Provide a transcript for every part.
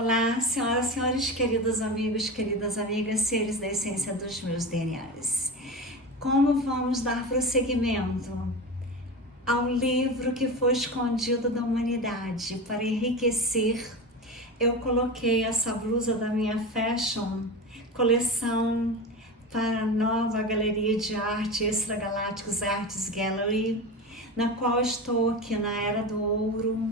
Olá, senhoras e senhores, queridos amigos, queridas amigas, seres da essência dos meus DNAs. Como vamos dar prosseguimento ao livro que foi escondido da humanidade para enriquecer? Eu coloquei essa blusa da minha Fashion coleção para a nova galeria de arte Extragalácticos Arts Gallery, na qual estou aqui na Era do Ouro,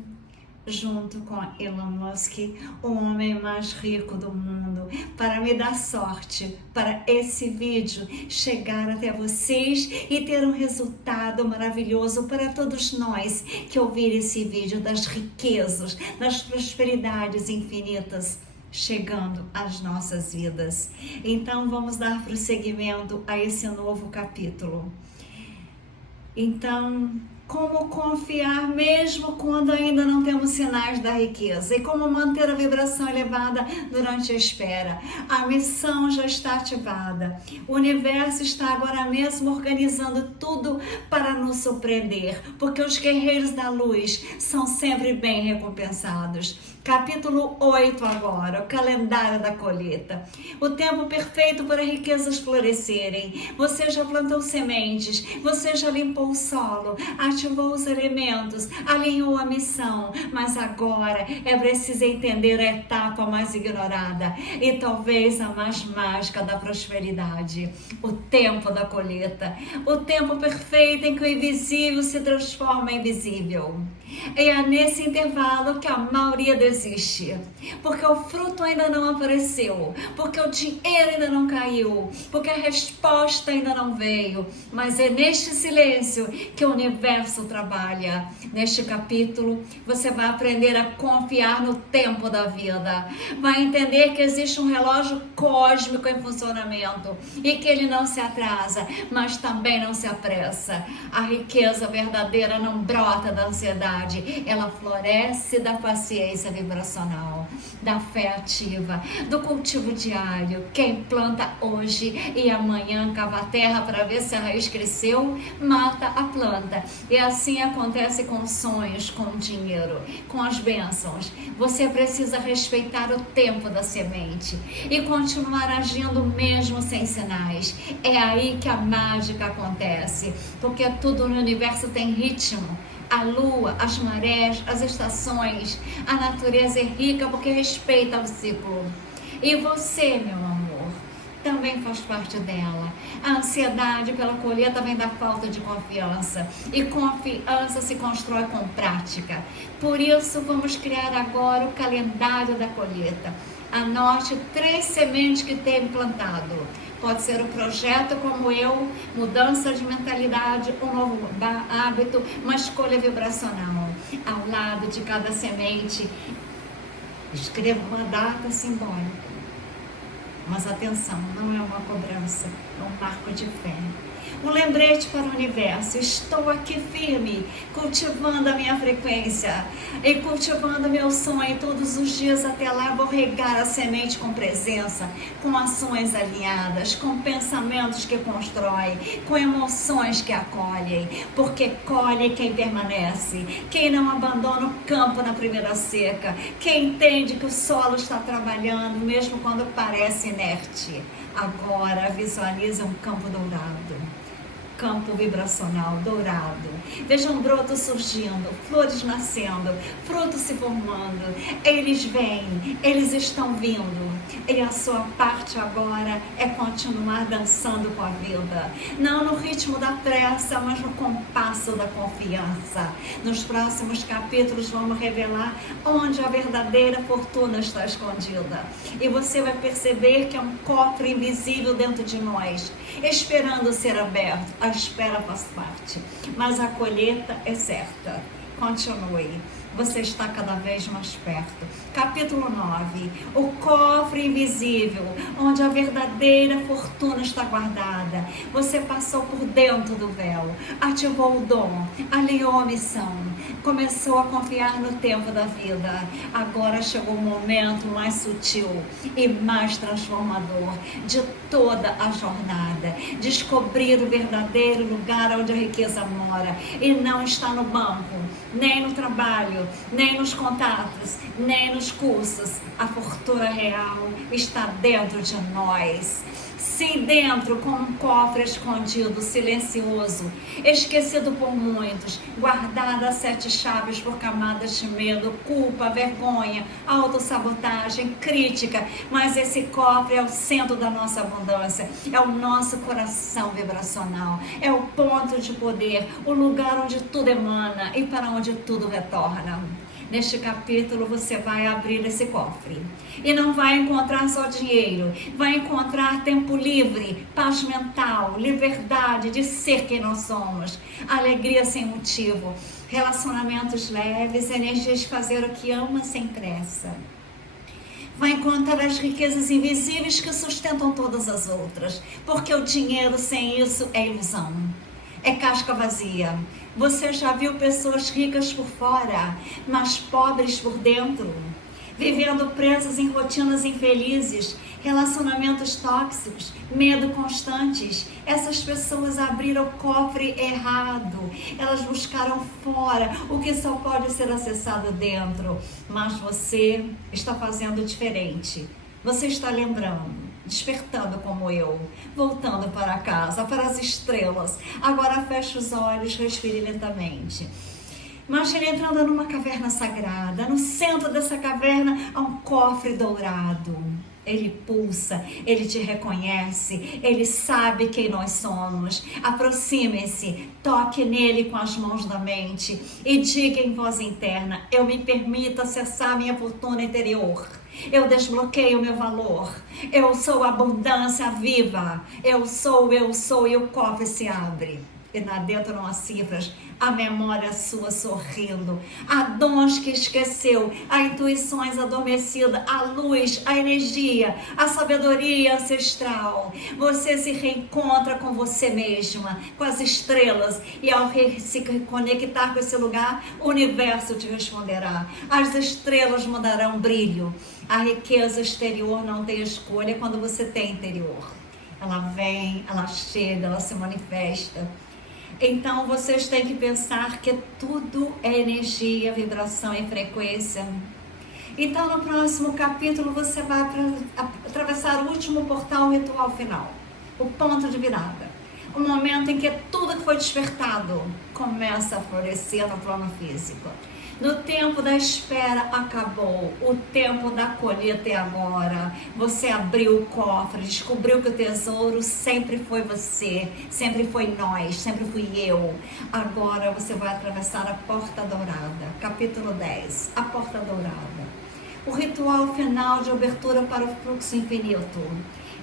junto com Elon Musk, o homem mais rico do mundo, para me dar sorte para esse vídeo chegar até vocês e ter um resultado maravilhoso para todos nós que ouvir esse vídeo, das riquezas, das prosperidades infinitas chegando às nossas vidas. Então vamos dar prosseguimento a esse novo capítulo. Então, como confiar mesmo quando ainda não temos sinais da riqueza? E como manter a vibração elevada durante a espera? A missão já está ativada. O universo está agora mesmo organizando tudo para nos surpreender, porque os guerreiros da luz são sempre bem recompensados. Capítulo 8 agora, o calendário da colheita. O tempo perfeito para riquezas florescerem. Você já plantou sementes, você já limpou o solo, ativou os elementos, alinhou a missão, mas agora é preciso entender a etapa mais ignorada e talvez a mais mágica da prosperidade, o tempo da colheita, o tempo perfeito em que o invisível se transforma em visível. E é nesse intervalo que a maioria desiste, porque o fruto ainda não apareceu, porque o dinheiro ainda não caiu, porque a resposta ainda não veio, mas é neste silêncio que o universo trabalha. Neste capítulo, você vai aprender a confiar no tempo da vida, vai entender que existe um relógio cósmico em funcionamento e que ele não se atrasa, mas também não se apressa. A riqueza verdadeira não brota da ansiedade, ela floresce da paciência vibracional, da fé ativa, do cultivo diário. Quem planta hoje e amanhã cava a terra para ver se a raiz cresceu, mata a planta. E assim acontece com sonhos, com dinheiro, com as bênçãos. Você precisa respeitar o tempo da semente e continuar agindo mesmo sem sinais. É aí que a mágica acontece, porque tudo no universo tem ritmo. A lua, as marés, as estações, a natureza é rica porque respeita o ciclo. E você, meu amor, também faz parte dela. A ansiedade pela colheita vem da falta de confiança. E confiança se constrói com prática. Por isso, vamos criar agora o calendário da colheita. Anote 3 sementes que tem plantado. Pode ser um projeto como eu, mudança de mentalidade, um novo hábito, uma escolha vibracional. Ao lado de cada semente, escreva uma data simbólica. Mas atenção, não é uma cobrança, é um marco de fé. Um lembrete para o universo: estou aqui firme, cultivando a minha frequência e cultivando meu sonho. Todos os dias até lá vou regar a semente com presença, com ações alinhadas, com pensamentos que constroem, com emoções que acolhem, porque colhe quem permanece, quem não abandona o campo na primeira seca, quem entende que o solo está trabalhando mesmo quando parece inerte. Agora visualiza um campo dourado, campo vibracional dourado. Vejam brotos surgindo, flores nascendo, frutos se formando. Eles vêm, eles estão vindo. E a sua parte agora é continuar dançando com a vida. Não no ritmo da pressa, mas no compasso da confiança. Nos próximos capítulos vamos revelar onde a verdadeira fortuna está escondida. E você vai perceber que é um cofre invisível dentro de nós, esperando ser aberto. A espera faz parte, mas a colheita é certa. Continue, você está cada vez mais perto. Capítulo 9, o cofre invisível, onde a verdadeira fortuna está guardada. Você passou por dentro do véu, ativou o dom, alinhou a missão, começou a confiar no tempo da vida. Agora chegou o momento mais sutil e mais transformador de toda a jornada. Descobrir o verdadeiro lugar onde a riqueza mora. E não está no banco, nem no trabalho, nem nos contatos, nem nos cursos. A fortuna real está dentro de nós. Sim, dentro, como um cofre escondido, silencioso, esquecido por muitos, guardado a 7 chaves por camadas de medo, culpa, vergonha, autossabotagem, crítica. Mas esse cofre é o centro da nossa abundância, é o nosso coração vibracional, é o ponto de poder, o lugar onde tudo emana e para onde tudo retorna. Neste capítulo você vai abrir esse cofre e não vai encontrar só dinheiro, vai encontrar tempo livre, paz mental, liberdade de ser quem nós somos, alegria sem motivo, relacionamentos leves, energia de fazer o que ama sem pressa. Vai encontrar as riquezas invisíveis que sustentam todas as outras, porque o dinheiro sem isso é ilusão, é casca vazia. Você já viu pessoas ricas por fora, mas pobres por dentro? Vivendo presas em rotinas infelizes, relacionamentos tóxicos, medo constantes. Essas pessoas abriram o cofre errado. Elas buscaram fora o que só pode ser acessado dentro. Mas você está fazendo diferente. Você está lembrando, despertando como eu, voltando para casa, para as estrelas. Agora feche os olhos, respire lentamente. Imagine entrando numa caverna sagrada. No centro dessa caverna há um cofre dourado. Ele pulsa, ele te reconhece, ele sabe quem nós somos. Aproxime-se, toque nele com as mãos da mente e diga em voz interna: eu me permito acessar minha fortuna interior. Eu desbloqueio o meu valor. Eu sou abundância viva. Eu sou, e o cofre se abre. E lá dentro não há cifras, a memória sua sorrindo, há dons que esqueceu, há intuições adormecidas, a luz, a energia, a sabedoria ancestral. Você se reencontra com você mesma, com as estrelas, e ao se conectar com esse lugar, o universo te responderá. As estrelas mudarão brilho. A riqueza exterior não tem escolha quando você tem interior. Ela vem, ela chega, ela se manifesta. Então vocês têm que pensar que tudo é energia, vibração e frequência. Então no próximo capítulo você vai atravessar o último portal ritual final, o ponto de virada, o momento em que tudo que foi despertado começa a florescer no plano físico. No tempo da espera acabou, o tempo da colheita é agora. Você abriu o cofre, descobriu que o tesouro sempre foi você, sempre foi nós, sempre fui eu. Agora você vai atravessar a porta dourada, capítulo 10, a porta dourada. O ritual final de abertura para o fluxo infinito.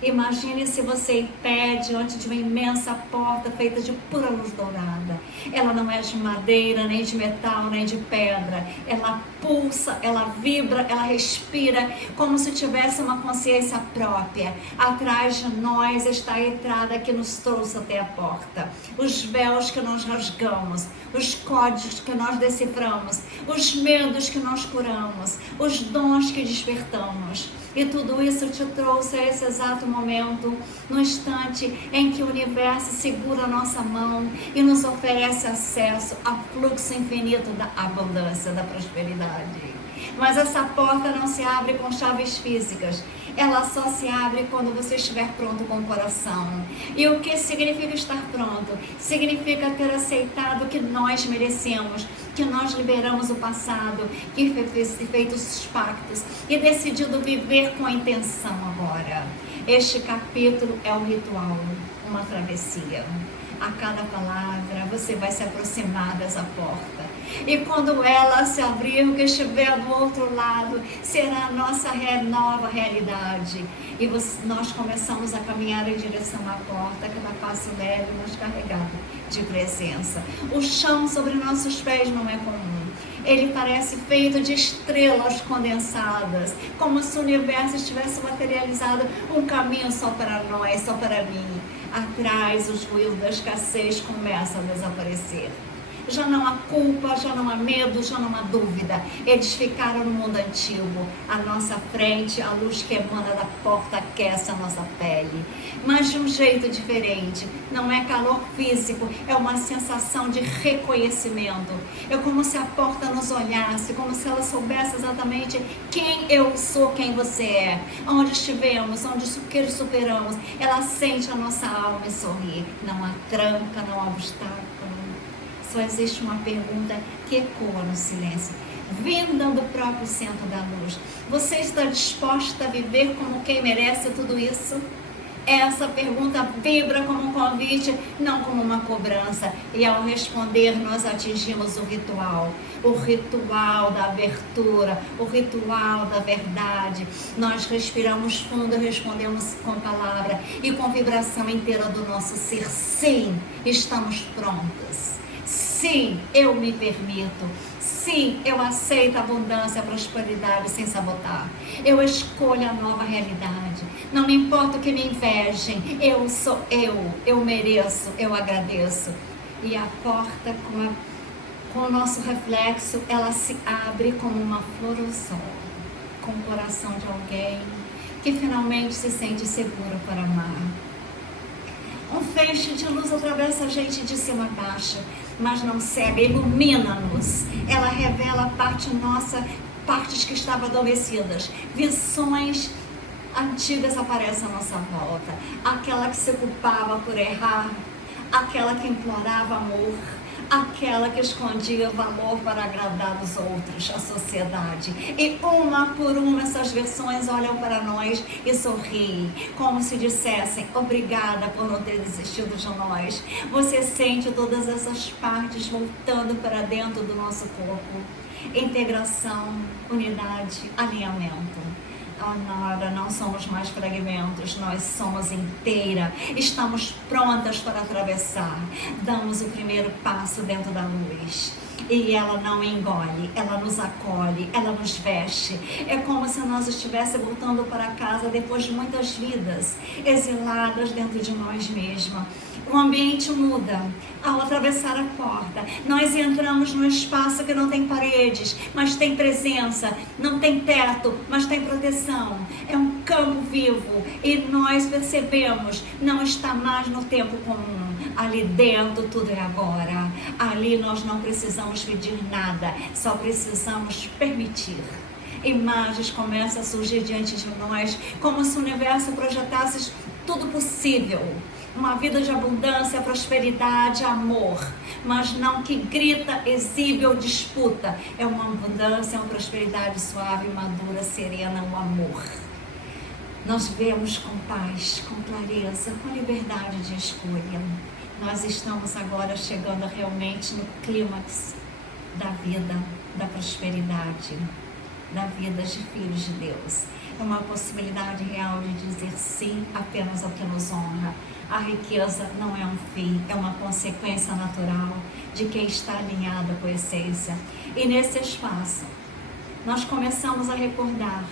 Imagine se você impede diante de uma imensa porta feita de pura luz dourada. Ela não é de madeira, nem de metal, nem de pedra. Ela pulsa, ela vibra, ela respira, como se tivesse uma consciência própria. Atrás de nós está a entrada que nos trouxe até a porta. Os véus que nós rasgamos, os códigos que nós deciframos, os medos que nós curamos, os dons que despertamos. E tudo isso te trouxe a esse exato momento, no instante em que o universo segura a nossa mão e nos oferece acesso ao fluxo infinito da abundância, da prosperidade. Mas essa porta não se abre com chaves físicas, ela só se abre quando você estiver pronto com o coração. E o que significa estar pronto? Significa ter aceitado que nós merecemos, que nós liberamos o passado, que feito os pactos e decidido viver com a intenção agora. Este capítulo é um ritual, uma travessia. A cada palavra você vai se aproximar dessa porta. E quando ela se abrir, o que estiver do outro lado será a nossa nova realidade. E nós começamos a caminhar em direção à porta, que ela passa leve, mas carregada de presença. O chão sobre nossos pés não é comum. Ele parece feito de estrelas condensadas, como se o universo estivesse materializado um caminho só para nós, só para mim. Atrás, os ruídos da escassez começam a desaparecer. Já não há culpa, já não há medo, já não há dúvida. Eles ficaram no mundo antigo. À nossa frente, a luz que emana da porta aquece a nossa pele. Mas de um jeito diferente. Não é calor físico, é uma sensação de reconhecimento. É como se a porta nos olhasse, como se ela soubesse exatamente quem eu sou, quem você é. Onde estivemos, onde que superamos. Ela sente a nossa alma e sorri. Não há tranca, não há obstáculo. Só existe uma pergunta que ecoa no silêncio, vinda do próprio centro da luz. Você está disposta a viver como quem merece tudo isso? Essa pergunta vibra como um convite, não como uma cobrança. E ao responder, nós atingimos o ritual da abertura, o ritual da verdade. Nós respiramos fundo, respondemos com palavra e com vibração inteira do nosso ser. Sim, estamos prontas. Sim, eu me permito. Sim, eu aceito a abundância, a prosperidade sem sabotar. Eu escolho a nova realidade. Não me importa o que me invejem. Eu sou eu mereço, eu agradeço. E a porta com o nosso reflexo, ela se abre como uma flor ao sol, com o coração de alguém que finalmente se sente seguro para amar. Um feixe de luz atravessa a gente de cima a baixo, mas não cega, ilumina-nos. Ela revela partes que estavam adormecidas. Visões antigas aparecem à nossa volta. Aquela que se culpava por errar, aquela que implorava amor, aquela que escondia valor para agradar os outros, a sociedade. E uma por uma essas versões olham para nós e sorriem, como se dissessem: obrigada por não ter desistido de nós. Você sente todas essas partes voltando para dentro do nosso corpo. Integração, unidade, alinhamento. Nada, não somos mais fragmentos, nós somos inteira. Estamos prontas para atravessar. Damos o primeiro passo dentro da luz. E ela não engole, ela nos acolhe, ela nos veste. É como se nós estivéssemos voltando para casa depois de muitas vidas, exiladas dentro de nós mesmas. O ambiente muda ao atravessar a porta. Nós entramos num espaço que não tem paredes, mas tem presença. Não tem teto, mas tem proteção. É um campo vivo e nós percebemos, não está mais no tempo comum. Ali dentro tudo é agora. Ali nós não precisamos pedir nada, só precisamos permitir. Imagens começam a surgir diante de nós, como se o universo projetasse tudo possível. Uma vida de abundância, prosperidade, amor, mas não que grita, exibe ou disputa. É uma abundância, uma prosperidade suave, madura, serena, o amor. Nós vemos com paz, com clareza, com liberdade de escolha. Nós estamos agora chegando realmente no clímax da vida, da prosperidade, da vida de filhos de Deus. É uma possibilidade real de dizer sim apenas ao que nos honra. A riqueza não é um fim, é uma consequência natural de quem está alinhado com a essência. E nesse espaço, nós começamos a recordar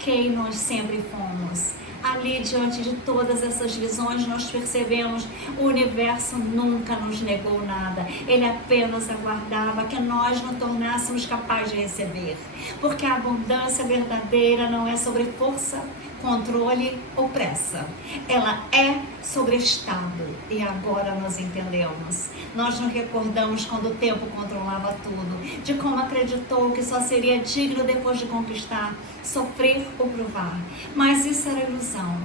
quem nós sempre fomos. Ali, diante de todas essas visões, nós percebemos o universo nunca nos negou nada. Ele apenas aguardava que nós nos tornássemos capazes de receber. Porque a abundância verdadeira não é sobre força, controle ou pressa. Ela é sobre estado. E agora nós entendemos. Nós nos recordamos quando o tempo controlava tudo, de como acreditou que só seria digno depois de conquistar, sofrer ou provar. Mas isso era ilusão.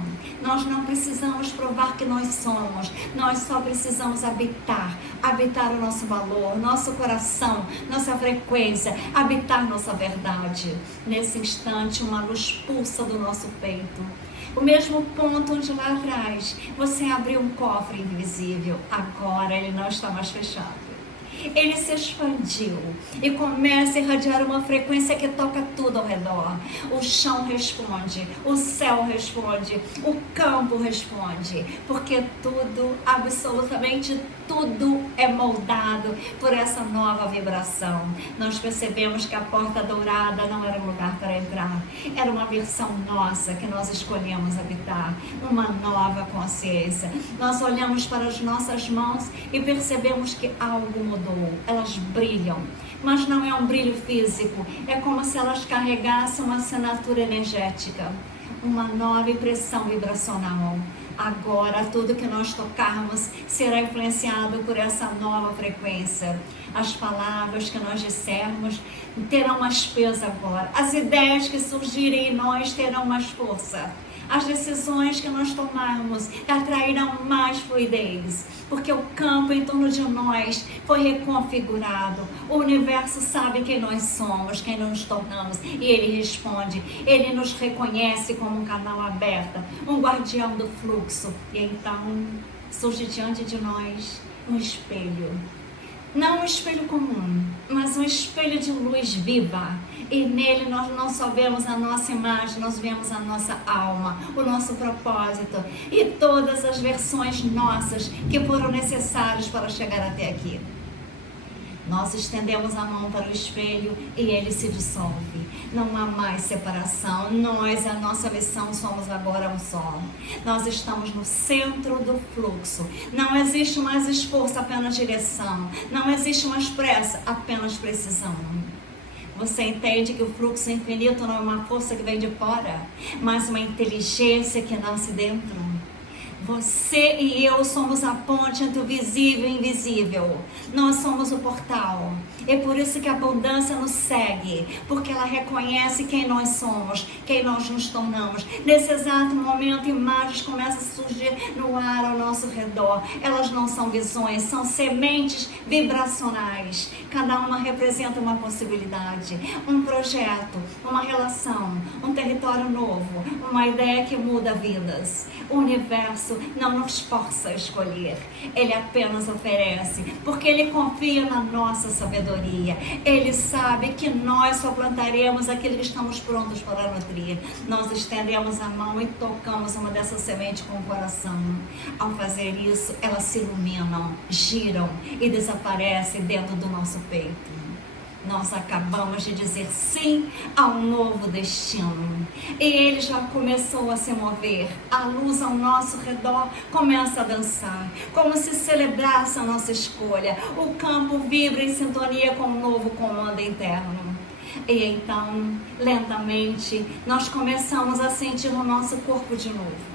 Nós não precisamos provar que nós somos. Nós só precisamos habitar o nosso valor, nosso coração, nossa frequência, habitar nossa verdade. Nesse instante, uma luz pulsa do nosso peito. O mesmo ponto onde lá atrás você abriu um cofre invisível, agora ele não está mais fechado. Ele se expandiu e começa a irradiar uma frequência que toca tudo ao redor. O chão responde, o céu responde, o campo responde, porque tudo, absolutamente tudo é moldado por essa nova vibração. Nós percebemos que a porta dourada não era um lugar para entrar, era uma versão nossa que nós escolhemos habitar, uma nova consciência. Nós olhamos para as nossas mãos e percebemos que algo mudou. glow, elas brilham, mas não é um brilho físico, é como se elas carregassem uma assinatura energética, uma nova impressão vibracional. Agora, tudo que nós tocarmos será influenciado por essa nova frequência. As palavras que nós dissermos terão mais peso agora. As ideias que surgirem em nós terão mais força. As decisões que nós tomarmos atrairão mais fluidez, porque o campo em torno de nós foi reconfigurado. O universo sabe quem nós somos, quem nos tornamos, e ele responde. Ele nos reconhece como um canal aberto, um guardião do fluxo. E então surge diante de nós um espelho. Não um espelho comum, mas um espelho de luz viva. E nele nós não só vemos a nossa imagem, nós vemos a nossa alma, o nosso propósito e todas as versões nossas que foram necessárias para chegar até aqui. Nós estendemos a mão para o espelho e ele se dissolve. Não há mais separação. Nós, a nossa missão, somos agora um só. Nós estamos no centro do fluxo. Não existe mais esforço, apenas direção. Não existe mais pressa, apenas precisão. Você entende que o fluxo infinito não é uma força que vem de fora, mas uma inteligência que nasce dentro. Você e eu somos a ponte entre o visível e o invisível. Nós somos o portal. É por isso que a abundância nos segue, porque ela reconhece quem nós somos, quem nós nos tornamos. Nesse exato momento, imagens começam a surgir no ar ao nosso redor. Elas não são visões, são sementes vibracionais. Cada uma representa uma possibilidade, um projeto, uma relação, um território novo, uma ideia que muda vidas. O universo não nos força a escolher, ele apenas oferece, porque ele confia na nossa sabedoria. Ele sabe que nós só plantaremos aquilo que estamos prontos para nutrir. Nós estendemos a mão e tocamos uma dessas sementes com o coração. Ao fazer isso, elas se iluminam, giram e desaparecem dentro do nosso peito. Nós acabamos de dizer sim a um novo destino. E ele já começou a se mover. A luz ao nosso redor começa a dançar, como se celebrasse a nossa escolha. O campo vibra em sintonia com um novo comando interno. E então, lentamente, nós começamos a sentir o nosso corpo de novo.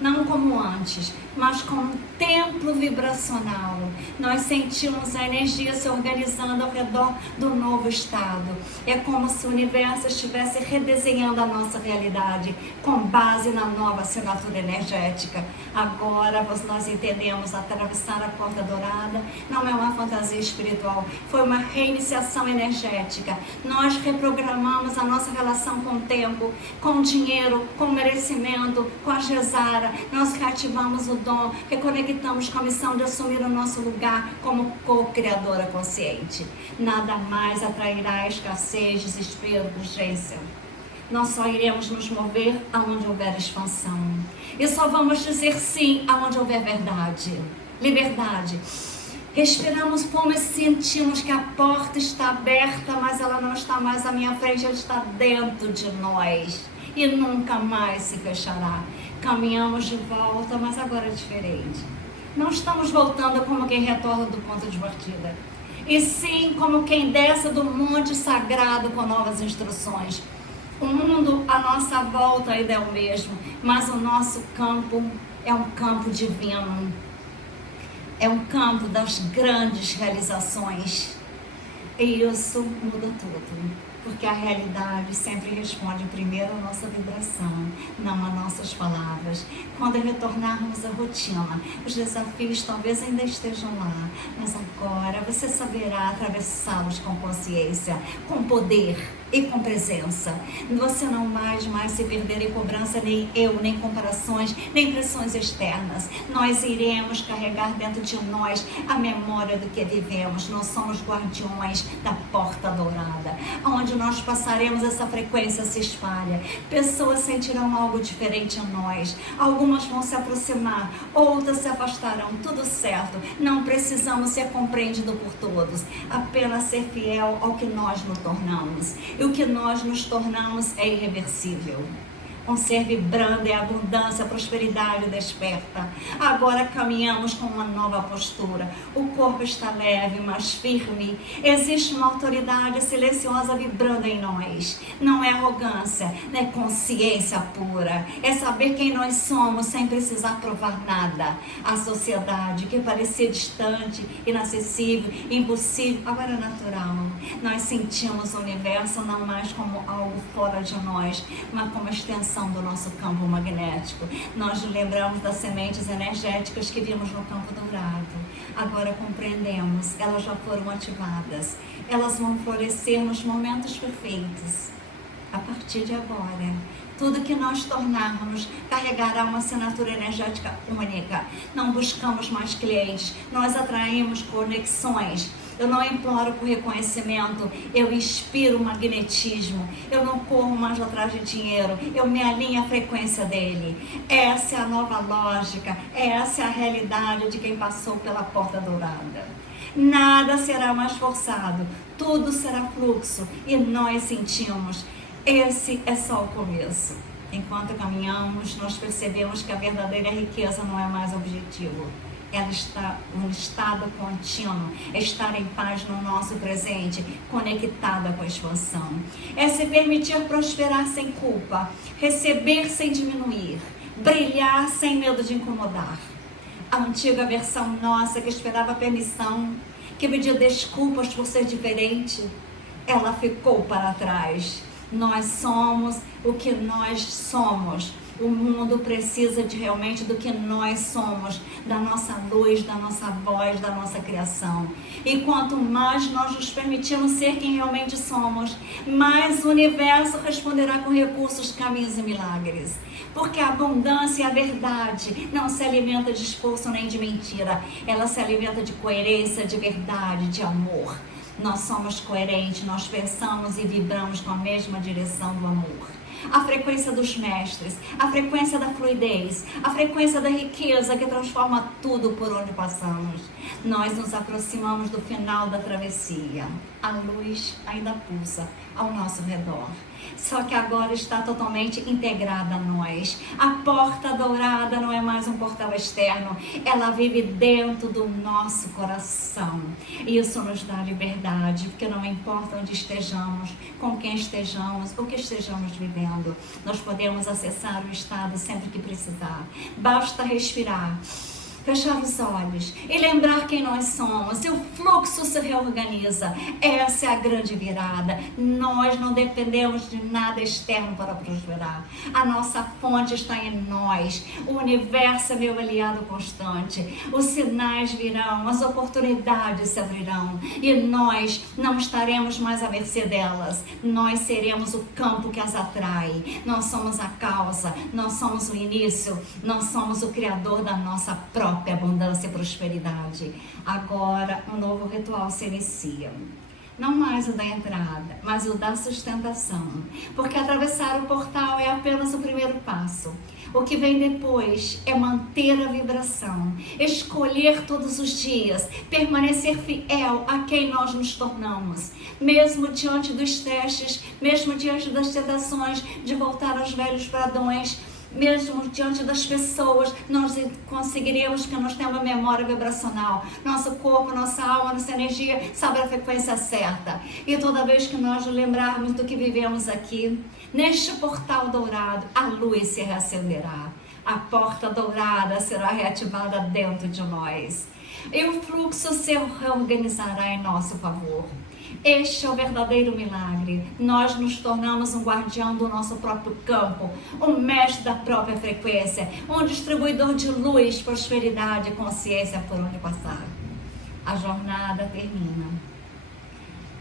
Não como antes, mas como um templo vibracional. Nós sentimos a energia se organizando ao redor do novo estado. É como se o universo estivesse redesenhando a nossa realidade com base na nova assinatura energética. Agora nós entendemos atravessar a porta dourada não é uma fantasia espiritual, foi uma reiniciação energética. Nós reprogramamos a nossa relação com o tempo, com o dinheiro, com o merecimento, com a Gesara. Nós reativamos o dom, reconectamos com a missão de assumir o nosso lugar como co-criadora consciente. Nada mais atrairá escassez, desespero, urgência. Nós só iremos nos mover aonde houver expansão. E só vamos dizer sim aonde houver verdade, liberdade. Respiramos fundo e sentimos que a porta está aberta, mas ela não está mais à minha frente, ela está dentro de nós. E nunca mais se fechará. Caminhamos de volta, mas agora é diferente. Não estamos voltando como quem retorna do ponto de partida, e sim como quem desce do monte sagrado com novas instruções. O mundo à nossa volta ainda é o mesmo, mas o nosso campo é um campo divino. É um campo das grandes realizações. E isso muda tudo. Porque a realidade sempre responde primeiro à nossa vibração, não às nossas palavras. Quando retornarmos à rotina, os desafios talvez ainda estejam lá, mas agora você saberá atravessá-los com consciência, com poder e com presença. Você não mais se perder em cobrança, nem eu, nem comparações, nem pressões externas. Nós iremos carregar dentro de nós a memória do que vivemos. Nós somos guardiões da porta dourada, onde nós passaremos, essa frequência se espalha. Pessoas sentirão algo diferente em nós. Algumas vão se aproximar, outras se afastarão. Tudo certo. Não precisamos ser compreendidos por todos. Apenas ser fiel ao que nós nos tornamos. E o que nós nos tornamos é irreversível. um ser vibrando em abundância, prosperidade desperta. Agora caminhamos com uma nova postura. O corpo está leve, mas firme. Existe uma autoridade silenciosa vibrando em nós. Não é arrogância, é consciência pura. É saber quem nós somos sem precisar provar nada. A sociedade que parecia distante, inacessível, impossível, agora é natural. Nós sentimos o universo não mais como algo fora de nós, mas como extensão do nosso campo magnético. Nós nos lembramos das sementes energéticas que vimos no campo dourado. Agora compreendemos, elas já foram ativadas. Elas vão florescer nos momentos perfeitos. A partir de agora, tudo que nós tornarmos carregará uma assinatura energética única. Não buscamos mais clientes, nós atraímos conexões. Eu não imploro por reconhecimento, eu inspiro magnetismo. Eu não corro mais atrás de dinheiro, eu me alinho à frequência dele. Essa é a nova lógica, essa é a realidade de quem passou pela porta dourada. Nada será mais forçado, tudo será fluxo e nós sentimos. Esse é só o começo. Enquanto caminhamos, nós percebemos que a verdadeira riqueza não é mais objetivo. Ela está no estado contínuo, estar em paz no nosso presente, conectada com a expansão. É se permitir prosperar sem culpa, receber sem diminuir, brilhar sem medo de incomodar. A antiga versão nossa que esperava permissão, que pedia desculpas por ser diferente, ela ficou para trás. Nós somos o que nós somos. O mundo precisa realmente do que nós somos, da nossa luz, da nossa voz, da nossa criação. E quanto mais nós nos permitirmos ser quem realmente somos, mais o universo responderá com recursos, caminhos e milagres. Porque a abundância e a verdade não se alimenta de esforço nem de mentira. Ela se alimenta de coerência, de verdade, de amor. Nós somos coerentes, nós pensamos e vibramos com a mesma direção do amor. A frequência dos mestres, a frequência da fluidez, a frequência da riqueza que transforma tudo por onde passamos. Nós nos aproximamos do final da travessia. A luz ainda pulsa ao nosso redor. Só que agora está totalmente integrada a nós. A porta dourada não é mais um portal externo, ela vive dentro do nosso coração. Isso nos dá liberdade, porque não importa onde estejamos, com quem estejamos, o que estejamos vivendo, nós podemos acessar o estado sempre que precisar. Basta respirar, fechar os olhos e lembrar quem nós somos, e o fluxo se reorganiza. Essa é a grande virada. Nós não dependemos de nada externo para prosperar. A nossa fonte está em nós. O universo é meu aliado constante. Os sinais virão, as oportunidades se abrirão e nós não estaremos mais à mercê delas. Nós seremos o campo que as atrai. Nós somos a causa, nós somos o início, nós somos o criador da nossa própria abundância e prosperidade. Agora um novo ritual se inicia. Não mais o da entrada, mas o da sustentação. Porque atravessar o portal é apenas o primeiro passo. O que vem depois é manter a vibração, escolher todos os dias, permanecer fiel a quem nós nos tornamos. Mesmo diante dos testes, mesmo diante das tentações de voltar aos velhos padrões, mesmo diante das pessoas, nós conseguiremos, que nós temos uma memória vibracional. Nosso corpo, nossa alma, nossa energia sabe a frequência certa. E toda vez que nós lembrarmos do que vivemos aqui, neste portal dourado, a luz se reacenderá. A porta dourada será reativada dentro de nós. E o fluxo se reorganizará em nosso favor. Este é o verdadeiro milagre. Nós nos tornamos um guardião do nosso próprio campo, um mestre da própria frequência, um distribuidor de luz, prosperidade e consciência por onde passar. A jornada termina,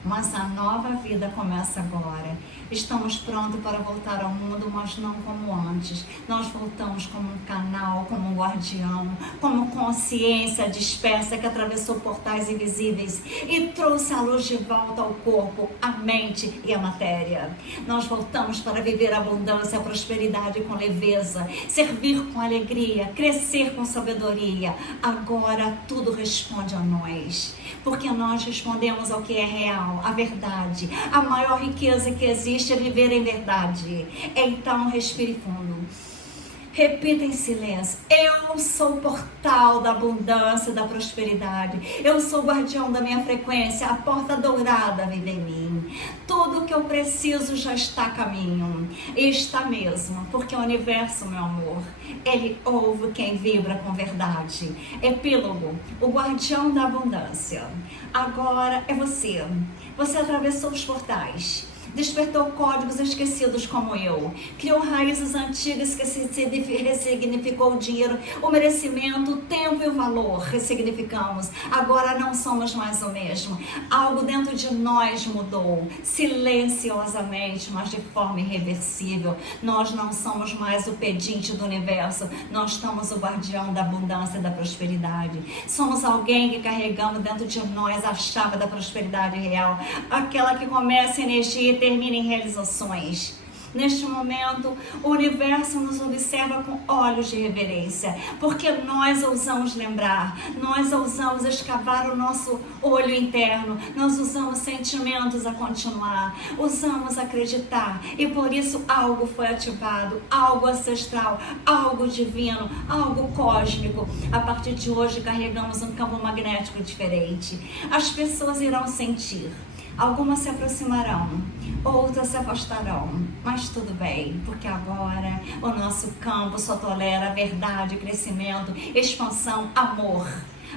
mas a nova vida começa agora. Estamos prontos para voltar ao mundo, mas não como antes. Nós voltamos como um canal, como um guardião, como consciência dispersa que atravessou portais invisíveis e trouxe a luz de volta ao corpo, à mente e à matéria. Nós voltamos para viver a abundância, a prosperidade com leveza, servir com alegria, crescer com sabedoria. Agora tudo responde a nós. porque nós respondemos ao que é real, a verdade. A maior riqueza que existe é viver em verdade. Então, respire fundo. Repita em silêncio: eu sou o portal da abundância e da prosperidade. Eu sou o guardião da minha frequência. A porta dourada vive em mim. Tudo o que eu preciso já está a caminho. E está mesmo, porque o universo, meu amor, ele ouve quem vibra com verdade. Epílogo: o guardião da abundância. Agora é você. Você atravessou os portais. Despertou códigos esquecidos como eu. Criou raízes antigas que ressignificou o dinheiro, o merecimento, o tempo e o valor. Ressignificamos. Agora não somos mais o mesmo. Algo dentro de nós mudou. Silenciosamente, mas de forma irreversível. Nós não somos mais o pedinte do universo. Nós somos o guardião da abundância e da prosperidade. Somos alguém que carregamos dentro de nós a chave da prosperidade real. Aquela que começa a energia e termina em realizações. Neste momento, o universo nos observa com olhos de reverência, porque nós ousamos lembrar, nós ousamos escavar o nosso olho interno, nós usamos sentimentos a continuar, usamos acreditar, e por isso algo foi ativado, algo ancestral, algo divino, algo cósmico. A partir de hoje carregamos um campo magnético diferente. As pessoas irão sentir. Algumas se aproximarão, outras se afastarão, mas tudo bem, porque agora o nosso campo só tolera verdade, crescimento, expansão, amor.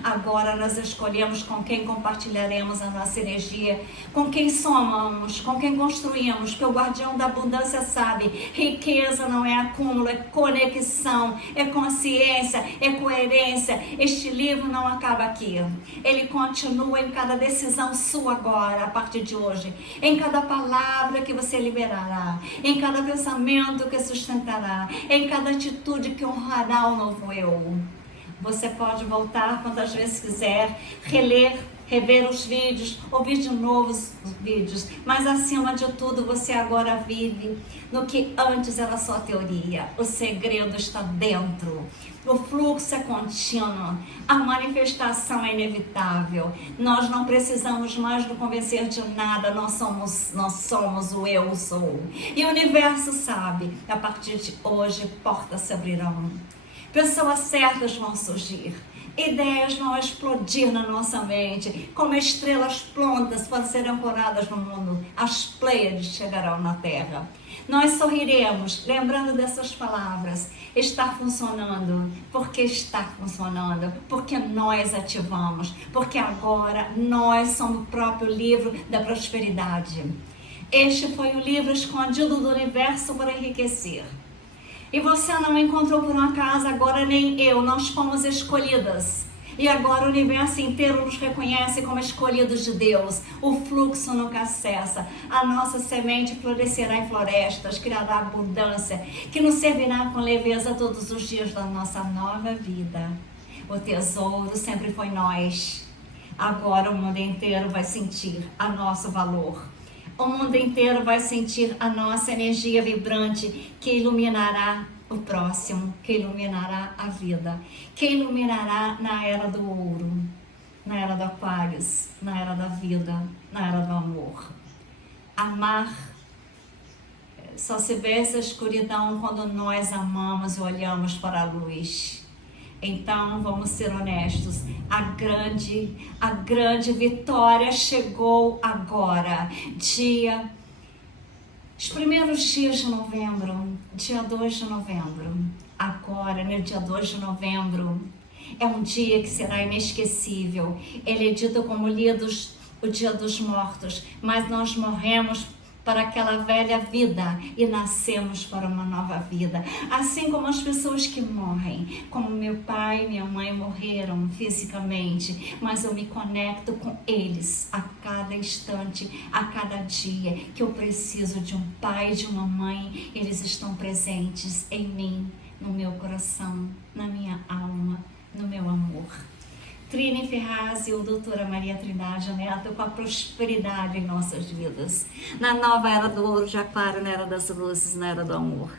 Agora nós escolhemos com quem compartilharemos a nossa energia, com quem somamos, com quem construímos, porque o guardião da abundância sabe, riqueza não é acúmulo, é conexão, é consciência, é coerência. Este livro não acaba aqui, ele continua em cada decisão sua agora, a partir de hoje, em cada palavra que você liberará, em cada pensamento que sustentará, em cada atitude que honrará o novo eu. Você pode voltar quantas vezes quiser, reler, rever os vídeos, ouvir de novo os vídeos, mas acima de tudo você agora vive no que antes era só teoria. O segredo está dentro. O fluxo é contínuo, a manifestação é inevitável. Nós não precisamos mais do convencer de nada, nós somos o eu sou. E o universo sabe, a partir de hoje portas se abrirão. Pessoas certas vão surgir, ideias vão explodir na nossa mente, como estrelas prontas para serem ancoradas no mundo, as Pleiades chegarão na Terra. Nós sorriremos, lembrando dessas palavras, está funcionando, porque está funcionando, porque nós ativamos, porque agora nós somos o próprio livro da prosperidade. Este foi o livro escondido do universo para enriquecer. E você não encontrou por um acaso, agora nem eu, nós fomos escolhidas. E agora o universo inteiro nos reconhece como escolhidos de Deus. O fluxo nunca cessa. A nossa semente florescerá em florestas, criará abundância, que nos servirá com leveza todos os dias da nossa nova vida. O tesouro sempre foi nós. Agora o mundo inteiro vai sentir a nosso valor. O mundo inteiro vai sentir a nossa energia vibrante que iluminará o próximo, que iluminará a vida, que iluminará na era do ouro, na era do Aquários, na era da vida, na era do amor. Amar só se vê essa escuridão quando nós amamos e olhamos para a luz. Então, vamos ser honestos, a grande vitória chegou agora, os primeiros dias de novembro, dia 2 de novembro, agora, no dia 2 de novembro, é um dia que será inesquecível. Ele é dito como o dia dos mortos, mas nós morremos para aquela velha vida e nascemos para uma nova vida. Assim como as pessoas que morrem, como meu pai e minha mãe morreram fisicamente, mas eu me conecto com eles a cada instante, a cada dia que eu preciso de um pai e de uma mãe. Eles estão presentes em mim, no meu coração, na minha alma, no meu amor. Trine Ferraz e o doutora Maria Trindade Neto com a prosperidade em nossas vidas. Na nova era do ouro de Aquário, na era das luzes, na era do amor.